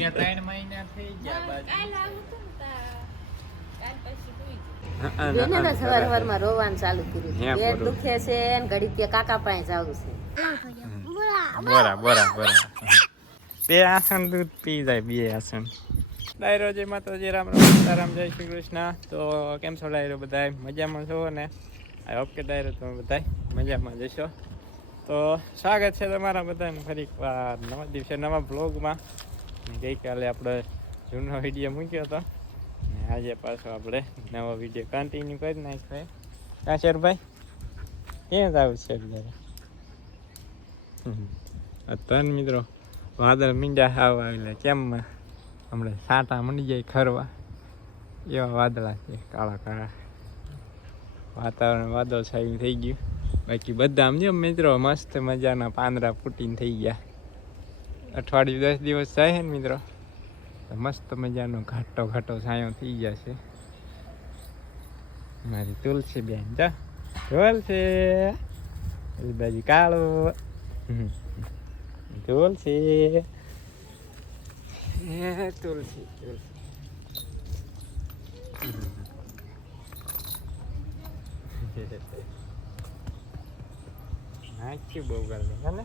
3 મહિના થઈ ગયા બાજુ. સવારમાં રોવાનું ચાલુ કર્યું. પેટ દુખે છે ને ઘડી કે કાકા પાસે જવું છે. બોરા બે આસન દૂધ પી જાય, બે આસન. ડાયરો જય માતાજી, રામ રામ સીતારામ, જય શ્રી કૃષ્ણ. તો કેમ છો ડાયરો? બધા મજામાં છો ને? આઈ હોપ કે ડાયરો તમે બધા મજામાં જશો. તો સ્વાગત છે તમારા બધાને ફરી વાર નવા દિવસે નવા બ્લોગમાં. ગઈકાલે આપણે જૂનો વિડીયો મૂક્યો હતો ને આજે પાછો આપણે નવો વિડીયો કન્ટિન્યુ કરી નાખ્યો. કાશરભાઈ ક્યાં જ આવું છે અત્યારે? ત્રણ મિત્રો વાદળ મીંડા આવા આવેલા, કેમ હમણાં સાંટા મંડી જાય ખરવા એવા વાદળા છે, કાળા કાળા. વાતાવરણ વાદળ છાયું થઈ ગયું. બાકી બધા આમ જો મિત્રો મસ્ત મજાના પાંદડા ફૂટીને થઈ ગયા. અઠવાડિયું 10 દિવસ થાય છે ને મિત્રો, તો મસ્ત મજાનો ઘાટો ઘાટો છાંયો થઈ ગયા છે. મારી તુલસી બેન જો ઢોલ છે, એની બાજુ કાળો તુલસી. તુલસી નાખ્યું બહુ ગરમી ને.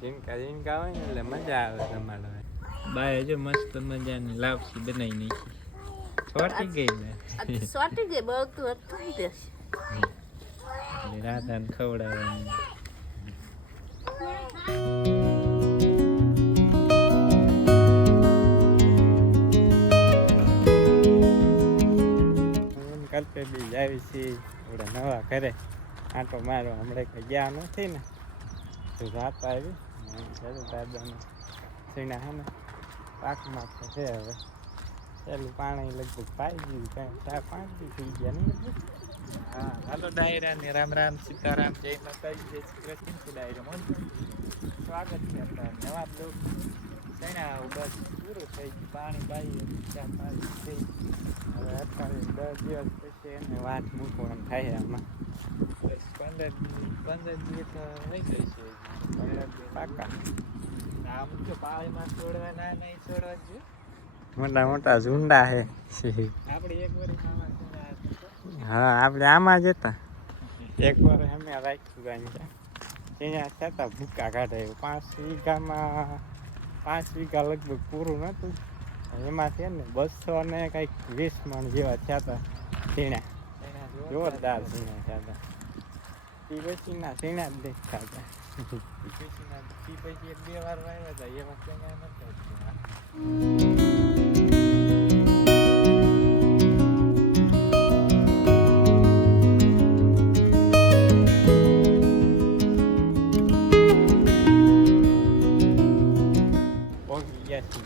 ઝીણકા ઝીણકા હોય ને એટલે મજા આવે તમારે. બાય જો મસ્ત મજાની લાપસી બનાવી નાખી. છોટી ગઈ ને સોટી ગઈ બળતું હતું ને રાધાને ખવડાવવાની. કરતે બી આવી છીએ આપણે નવા ઘરે આંટો મારવા. હમણાં કંઈ ગયા નથી ને, તો રાત આવી દાદાને સીણા હે ને પાકમાં તો છે. હવે પેલું પાણી લગભગ પાઈ ગયું, કાંઈ 4-5 દી થઈ ગયા ને. હા હાલો ડાયરાને રામ રામ સીતારામ, જય માતાજી, જય શ્રી કૃષ્ણ. ડાયરો સ્વાગત છે આપણા નવા બ્લોગ. સીણા બસ પૂરું થઈ ગયું, પાણી પાઈએ 4-5 થઈ. હવે અઠવાડિયે 10 દિવસ પછી એને વાત મૂકવાનું થાય. આમાં બસ 15 દિવસ નહીં થઈ છે, 15 દિવસ પાકા. આમ જો પાળીમાં છોડવાના નહીં છોડવા જોઈએ, મોટા મોટા ઝુંડા છે. આપણે એક વાર હા આપણે આમાં જ હતા. એક વાર અમે રાખ્યું ત્યાં છતાં ભૂકા કાઢે. 5 વીઘામાં 5 વીઘા લગભગ પૂરું નહોતું, એમાં છે ને 200 ને કંઈક 20 મણ જેવા થયા હતા સીણા. જોરદાર સીણા થયા હતા. પીપસીના સીણા જ દેખાતા. પીપસી 1-2 વાર વાવ્યા હતા, એમાં સીણા નતા.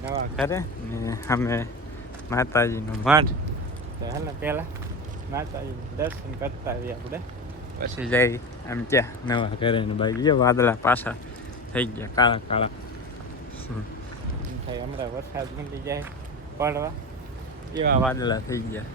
નવા ઘરે ને અમે માતાજીનો મઠ. તો હેને પહેલાં માતાજીનું દર્શન કરતા આવીએ આપણે, પછી જઈ આમ ત્યાં નવા ઘરે. ને બાકી જો વાદળા પાછા થઈ ગયા કાળા કાળા. થાય હમણાં વરસાદ મંડી જાય પડવા એવા વાદળા થઈ ગયા.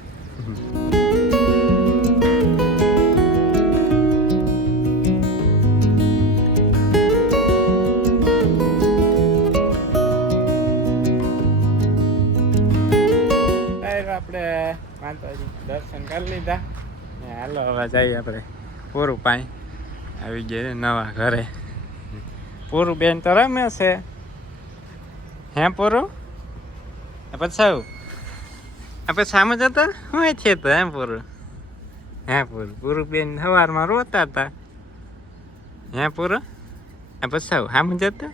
આપણે માતાજી દર્શન કરી લીધા ને હાલો હવે જઈએ આપણે પૂરું પાણી આવી ગયા નવા ઘરે. પૂરું બેન તો રમે છે હે પૂરું? પછી આપણે સામે જતા હું છે તો હે પૂરું? હે પૂરું બેન સવારમાં રોતા હતા હે પૂરું? પછી સામે જતા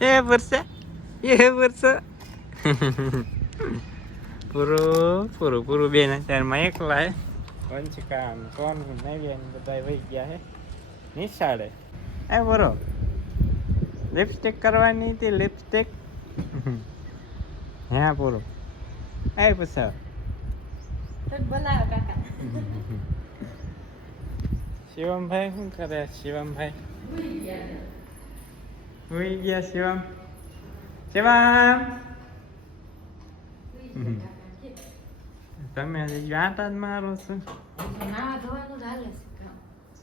એ પરસા પૂરું બેન અત્યારમાં એકલા હે. વંશિકા સોનું નવ્યા બધા વહી ગયા હે નિશાળે. એ પૂરો લિપસ્ટિક કરવાની હતી, લિપસ્ટિક હે પૂરું? એ પછી શિવમભાઈ શું કરે? શિવમભાઈ હોઈ ગયા. શિવમ તમે આટા જ મારો છો.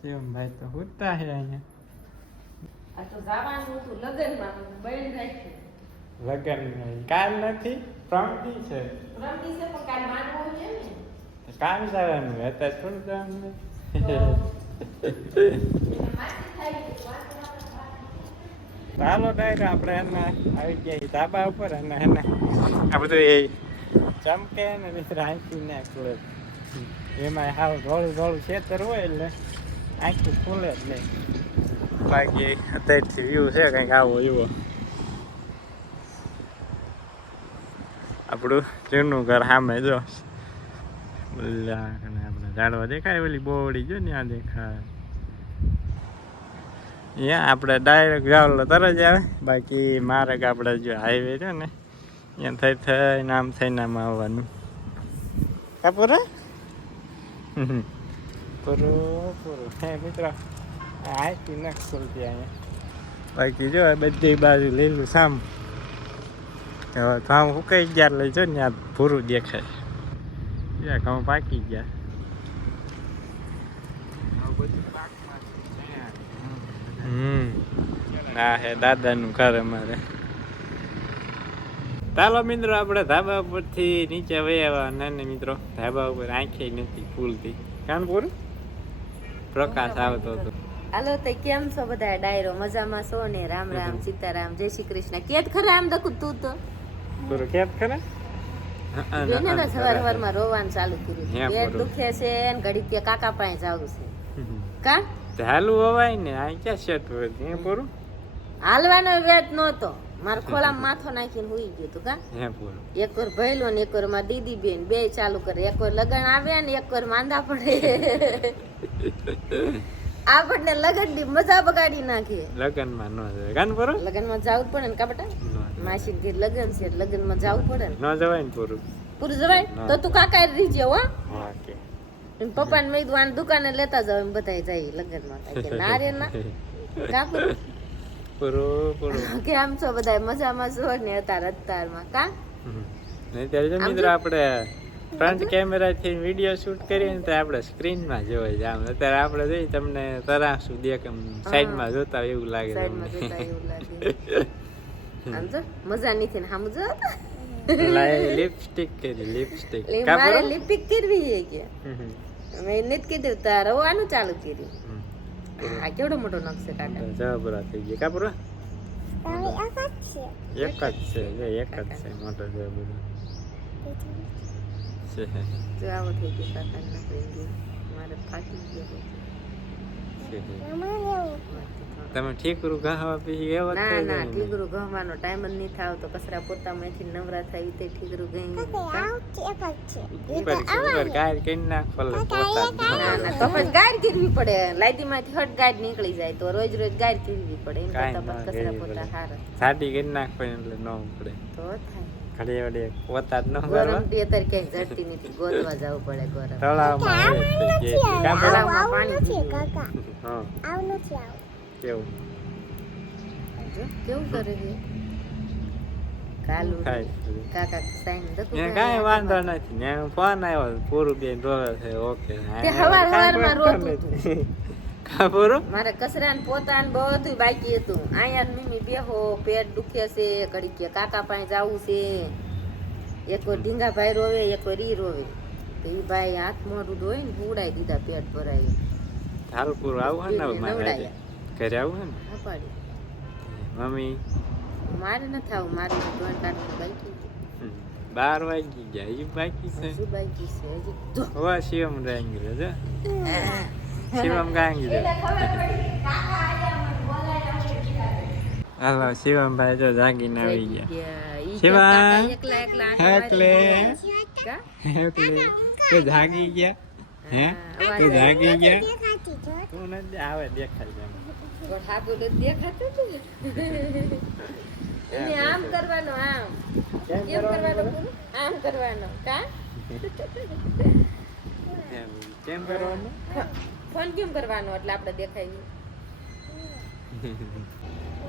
શિવમભાઈ તો હુતા છે અહીંયા. આ તો જવાનું હતું લગ્નમાં બહેન રાખ્યું લગન કાલ નથી, પ્રમદી છે. પ્રમદી છે પણ કાલ માનવું છે ને કામ જવાનું અત્યારે થોડું જવાનું તો નથી. માટી થાય કે ચાલો ડાયરો આપણે એને આવી ગયા ધાબા ઉપર અને એને આ બધું એ ચમકે ને મિત્ર આંખી નાખું એમાં હાવ ધોળું ધોળું ખેતર હોય એટલે આંખી ખુલે જ નહીં. બાકી અત્યારથી વ્યૂ છે કંઈક આવો એવો. આપણું જૂનું ઘર સામે જો આપણે ઝાડવા દેખાય ઓલી બોવડી જો ને આ દેખાય. અહીંયા આપણે ડાયરેક્ટ જાવ તરત જ આવે. બાકી માર્ગ આપણે જો હાઈવે છે ને અહીંયા થઈ થઈને આમ થઈને આમ આવવાનું. કા પૂરું પૂરું પૂરું હે મિત્રો આખી નખ ખુલતી અહીંયા. બાકી જો બધી બાજુ લીલું સામ ઘઉં સુકાઈ ગયા લઈ જો ને આ ભૂરું દેખાય. ત્યાં ઘઉં પાકી ગયા. ના હે દાદાનું ઘર અમારે. ચાલો મિત્રો આપણે ધાબા ઉપરથી નીચે વહ્યા નાના મિત્રો. ધાબા ઉપર આંખે નથી ખુલતી કાનપુર પ્રકાશ આવતો હતો. હાલો તો કેમ છો બધા ડાયરો મજામાં છો ને? રામ રામ સીતારામ જય શ્રી કૃષ્ણ. કેત ખરા આમ દકું તું તો પૂરું કેત ખરા એને તો સવાર સવારમાં રોવાનું ચાલુ કર્યું. પેટ દુખે છે ને ઘડી કે કાકા પાસે જવું છે કા હાલું હોવાય ને આ ક્યાં સેટ હોય ત્યાં પૂરું હાલવાનો વેટ નહોતો. મારા ખોળામાં માથો નાખીને હુઈ ગયું તું કા. હે પૂરું એક વાર ભયલો ને એક વાર માં દીદી બેન બે ચાલુ કરે. એક વાર લગન આવે ને એક વાર માંદા પડે. આપણને લગન ની મજા બગાડી નાખે. લગનમાં ન જાય કાનપુર લગન માં જવું જ પડે ને કા બેટા. માસી ઘેર લગન છે લગન માં જવું પડે ને. ન જવાય ને પૂરું પૂરું જવાય તો તું કાકા રીજે હો. ઓકે પપ્પા ને મેં કીધું આને દુકાને લેતા જાવ એમ બધા જાય લગન માં. કે ના રે ના કા પૂરું પૂરું પૂરું કેમ છો બધા મજામાં છો ને? અત્યારમાં કા નહીં ત્યારે જો મિત્રો આપણે ફ્રન્ટ કેમેરાથી વિડીયો શૂટ કરીએ ને તો આપણે સ્ક્રીનમાં જોવાય જામ. અત્યારે આપણે જોઈ તમને તરાસું દેખ સાઈડમાં જોતા હોય એવું લાગે. સાઈડમાં જોતા એવું લાગે. આમ જો મજા નથી ને સામું જો લિપસ્ટિક કરી લિપસ્ટિક મારે લિપસ્ટિક કરવી છે કે મેં નથી કીધું તારે આનું ચાલુ કર્યું. આ કેવડો મોટો નકશે કાકા. જબરા થઈ ગયા કાપુરા એક જ છે એક જ છે મોટો જબરો છે. જો આવો થઈ ગયો કાકા નકરી મારે ફાટી ગયો. તમે ઠીકરું ઘાવા પછી એવો ના ના ઠીકરું ઘવાનો ટાઈમ જ નહીં થાવ તો કચરા પોતામાંથી નવરા થાય તે ઠીકરું ગઈ. ઉપર ગાય કઈ નાખો ના ના તો પછી ગાય કરવી પડે. લાઈટીમાંથી હટ ગાય નીકળી જાય તો રોજ રોજ ગાય કરવી પડે. એમ કરતા પછી કચરા પોતા હારા સાડી કરી નાખો એટલે ન પડે તો થાય. ઘડી વડે પોતા જ ન ગરમ કરવા ટી અત્યારે ક્યાંય જડતી નથી ગોતવા જવું પડે ગરમ. તળાવમાં તળાવમાં પાણી હા કેવું જો કેવું કરે છે કાલું કાકા સાઈન દકુ કાંઈ વાંધો નથી ને ફોન આવ્યો પૂરું બેન રોવે છે ઓકે તે હવાર હવારમાં રોતું હતું. કા પૂરું મારે કચરા ને પોતા ને બધું બાકી હતું. અહીંયા મમ્મી બેહો પેટ દુખે છે ઘડી કે કાકા પાસે જવું છે. એક વાર ઢીંગા ભાઈ રોવે એક વાર ઈ રોવે તો ઈ ભાઈ હાથ મોઢું ધોઈ ને ઉડાઈ દીધા પેટ ભરાય. હાલ પૂરું આવું ને મારે ઘરે આવું ને હા પાડી મમ્મી મારે નથી આવું. મારે ધોણ કાઢવાનું બાકી 12 વાગી ગયા એ બાકી છે શું બાકી છે હજી જો વા શિવમ રાંગી રહ્યો શિવમ ગાંગી રહ્યો. હાલો શિવમભાઈ જો જાગીને આવી ગયા. શિવમ હેકલે તું જાગી ગયા હે તું જાગી ગયા તું નથી આવે દેખાય એને આમ કરવાનો આમ કેમ કરવાનો આમ કરવાનો કા કેમ કરવાનું ફોન કેમ કરવાનો એટલે આપણે દેખાય.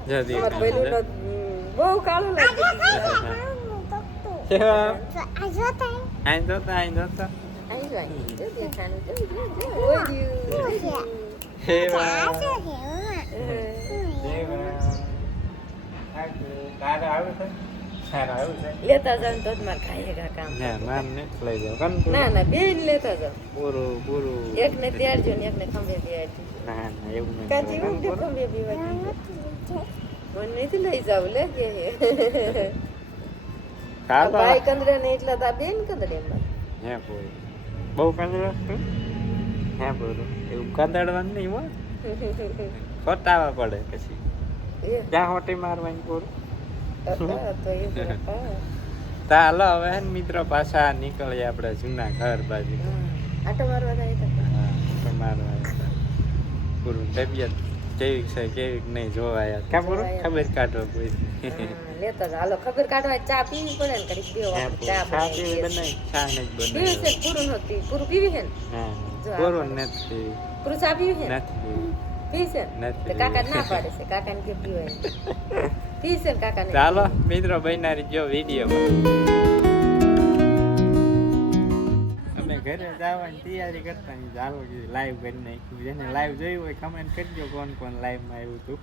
જલ્દી બહુ કાળું લાગે. આઈ જોતા દેખાનું લેતા જાવ તો જ મારે ખાઈએ કામ. ના ના બે લેતા જાવ. એક ને ત્યારજો ને એક ને ખંભે બેહાડજો. કાચી હું કે ખંભે બેહાડજો. મને નથી લઈ જાવ લે કે ભાઈ કંદરે ને એટલા તા બેન કંદરે એમાં બહુ કંદડો એવું કંદડવાનું નહીં હો. ખોટાવા પડે પછી ત્યાં હોટી મારવાની પૂરું. તો એ ચાલો હવે મિત્રો પાછા નીકળીએ આપણે જૂના ઘર બાજુ. આટો મારવા જાય તો આટો મારવા પૂરું તબિયત કેવી છે કેવી નહીં જોવાયા કાં પૂરું ખબર કાઢો કોઈ લેતા હાલો ખબર કાઢવા ચા પીવી પડે ને કરી દેવો ચા બનાવી ચા નથી પીવી છે પૂરું નથી પૂરું પીવી છે ને હા પૂરું નથી પૂરું ચા પીવી છે નથી પીવી છે નથી કાકા ના પાડે છે કાકા ને કે પીવાય પીવી છે ને કાકા ને ચાલો મિત્રો બહેનારી જો વિડીયો અમે ઘરે જવાની તૈયારી કરતા ચાલો લાઈવ કરી નાખ્યું જેને લાઈવ જોયું હોય કમેન્ટ કરજો કોણ કોણ લાઈવમાં આવ્યું હતું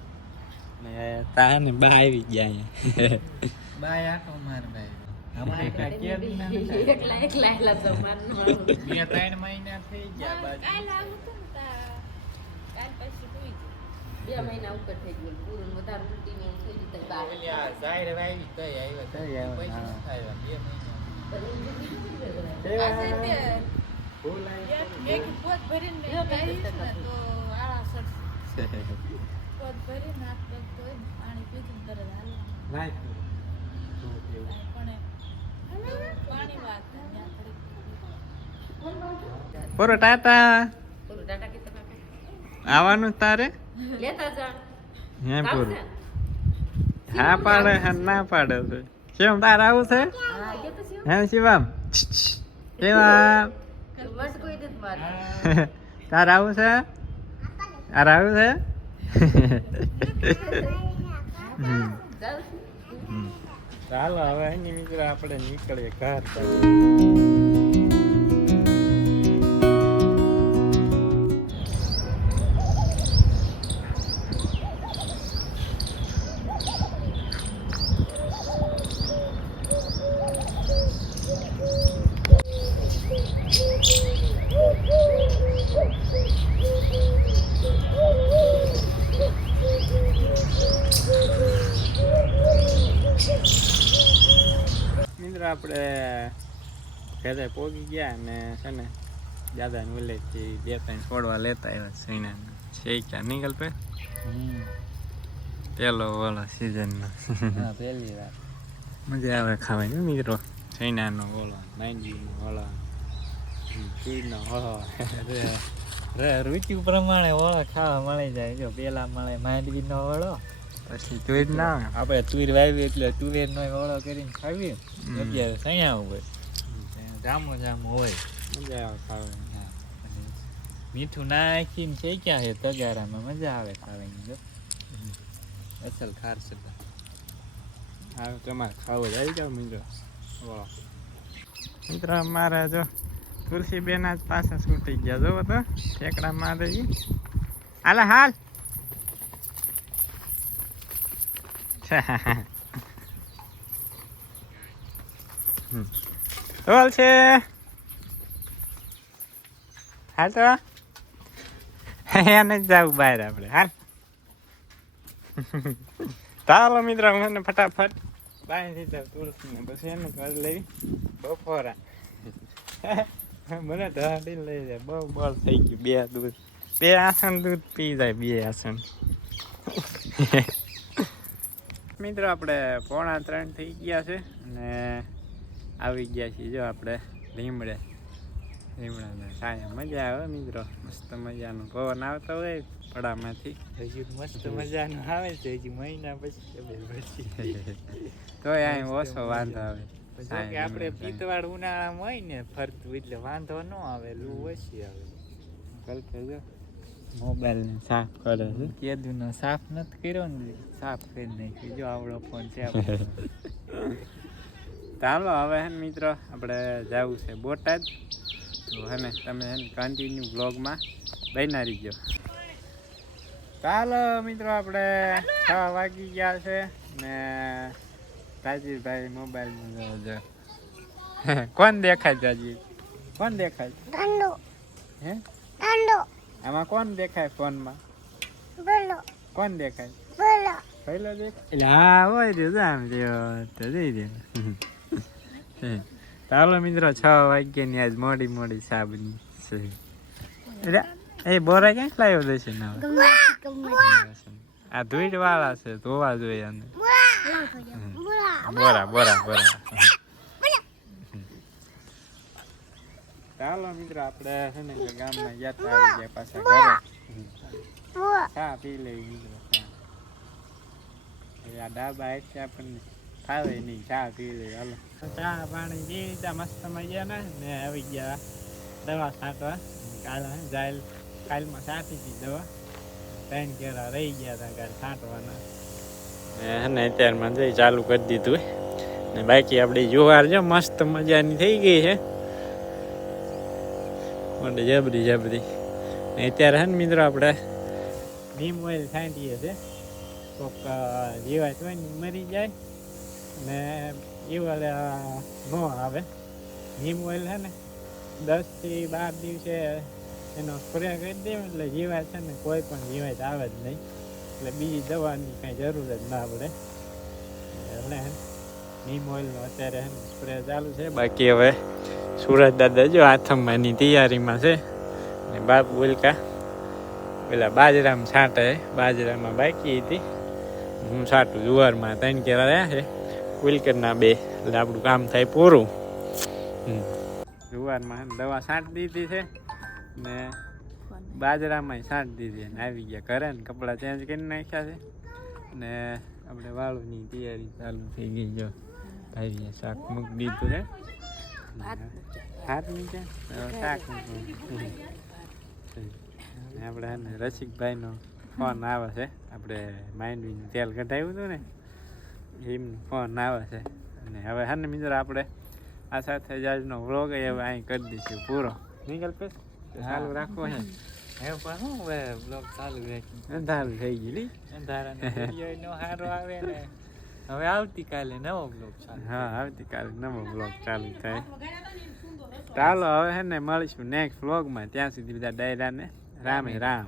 ને તાને બા આવી ગયા અહીંયા બાય આટો માર ભાઈ આપણે એકલા એકલા જમવાનું 2-3 મહિના થઈ ગયા બાજુ કાલ આવું તો કાલ પછી કોઈ 2 મહિના ઉપર થઈ ગયું પૂરું વધારે રૂટીન એવું થઈ ગયું તઈ બાર જાહેર આવી તઈ આવ્યા પૈસા આવ્યા 2 મહિના પોત ભરીને ગાઈશ ને તો આળા સડશે પોત ભરીને નાક તો પાણી પીધું તરત હાલ પણ પાણી વાત ત્યાં થોડી પૂરો ટાટા પૂરું ટાટા કે તમે આવવાનું તારે લેતા જા હે પૂરું હા પાડે હા ના પાડે છે કેમ તારે આવું છે હા કે તો છે હે શિવમ શિવમ બસ કોઈ દે માર તારે આવું છે તારે આવું છે ચાલો હવે એની મિત્રો આપણે નીકળીએ ઘર મિત્રો આપણે ઘરે પહોંચી ગયા અને છે ને દાદાને ઓલેથી 2-3 છોડવા લેતા આવ્યા સૈણા શેક્યા નીકળ પે પેલો ઓલો સિઝનનો પહેલી વાર મજા આવે ખાવાની મિત્રો સૈણાનો ઓલો 90નો ઓલો ચીડનો ઓલો રુચિ પ્રમાણે ઓળો ખાવા મળી જાય જો પેલા મળે માંડવીનો ઓળો પછી તુર ના આપણે તુર વાવી એટલે તુવેરનો ઓળો કરીને ખાવી અત્યારે સૈયા ઉપર જામો જામો હોય મજા આવે ખાવાની હા મીઠું નાખીને શેક્યા છે તગારામાં મજા આવે ખાવાની જો અસલ ખારશે હા તમારે ખાવું જ આવી જાવ મિત્રો ઓળો મિત્રો મારા જો તુલસી બેન જ પાછા છૂટી ગયા જોવો તો ઠેકડા મારે હાલ હાલ બોલ છે હાલ તો એને જ જવું બહાર આપણે હાલ ચાલો મિત્રો મને ફટાફટ બાય દીધા તુલસીને પછી એને ઘર લઈ બપોરા મને ઢાડી લઈ જાય બહુ બોલ થઈ ગયું 2 આસન દૂધ પી જાય 2 આસન મિત્રો આપણે 2:45 થઈ ગયા છે અને આવી ગયા છીએ જો આપણે લીમડાના છાયા મજા આવે મિત્રો મસ્ત મજાનો પવન આવતો હોય પડામાંથી હજી મસ્ત મજાનું આવે છે હજી મહિના પછી તોય અહીં ઓછો વાંધો આવે કે આપણે પીતવાડ ઉનાળામાં હોય ને ફરતું એટલે વાંધો ન આવે લૂ ઓછી આવે કલ્પે જો મોબાઈલ ને સાફ કરે છે કેદુનો સાફ નથી કર્યો ને સાફ કરી નાખ્યો જો આવડો ફોન છે ચાલો હવે હે મિત્રો આપણે જવું છે બોટાદ તો હે ને તમે કન્ટિન્યુ બ્લોગમાં બન્યા રહીજો ચાલો મિત્રો આપણે 6 વાગી ગયા છે ને રાજીવભાઈ મોબાઈલ કોણ દેખાય રાજીવ કોણ દેખાય હે આમાં કોણ દેખાય ફોનમાં કોણ દેખાય પહેલો દેખાય હા હોય રહ્યો આમ તો જઈ રહ્યો ચાલો મિત્રો 6 વાગ્યાની આજ મોડી મોડી સાબની છે એ બોરા ક્યાંક લાવ્યો દેશે ને આ ધૂળ વાળા છે ધોવા જોઈએ અંદર બોરા બોરા બોરા ચાલો મિત્રો આપણે છે ને ગામમાં યાત્રા આવી ગયા પાછા ઘરે ચા પી લઈ મિત્રો આ ડાબા એટલે આપણને ફાવે નહીં ચા પી લઈ હાલો ચા પાણી પી લીધા મસ્ત મજા ને આવી ગયા દવા છાંટવા કાલમાં છાંટી હતી દવા 3 કેરા રહી ગયા હતા કાલે છાંટવાના ને અત્યારમાં જઈ ચાલુ કરી દીધું ને બાકી આપણી જુવાર જો મસ્ત મજાની થઈ ગઈ છે જબરી જબરી અત્યારે હે ને મિત્રો આપણે નીમ ઓઇલ છાંટીએ છીએ કોક જીવાત હોય ને મરી જાય ને એ વાળે ન આવે નીમ ઓઇલ છે ને 10 થી 12 દિવસે એનો સ્પ્રે કરી દે એટલે જીવાત છે ને કોઈ પણ જીવાત આવે જ નહીં એટલે બીજી દવાની કાંઈ જરૂર જ ના પડે એટલે નીમ ઓઇલનો અત્યારે સ્પ્રે ચાલુ છે બાકી હવે સુરજ દાદા જો આથમવાની તૈયારીમાં છે ને બાપ બોલકા પેલા બાજરામાં છાંટે બાજરામાં બાકી હતી હું છાંટું જુવારમાં 3 કેરા રહ્યા છે ઉલકરના 2 એટલે આપણું કામ થાય પૂરું જુવારમાં દવા છાંટી દીધી છે ને બાજરામાં છાંટી દીધી ને આવી ગયા ઘરે ને કપડાં ચેન્જ કરી નાખ્યા છે ને આપણે વાળુની તૈયારી ચાલુ થઈ ગઈ જો ભાઈ શાક મૂકી દીધું છે હાથ નીચે શાક આપણે રસિકભાઈનો ફોન આવે છે આપણે માંડવીનું તેલ કઢાવ્યું હતું ને એમનો ફોન આવે છે અને હવે હા ને મિત્રો આપણે આ સાથે જ આજનો વ્લોગ હવે અહીં કરી દઈશું પૂરો નીકળ પે ચાલુ રાખવો છે હવે પણ શું હવે વ્લોગ ચાલુ રાખી અંધારું થઈ ગયું અંધારાનો સારો આવે ને હવે આવતીકાલે નવો બ્લોગ ચાલુ હા આવતીકાલે નવો બ્લોગ ચાલુ થાય ચાલો હવે હે ને મળીશું નેક્સ્ટ વ્લોગમાં ત્યાં સુધી બધા ડાયરાને રામે રામ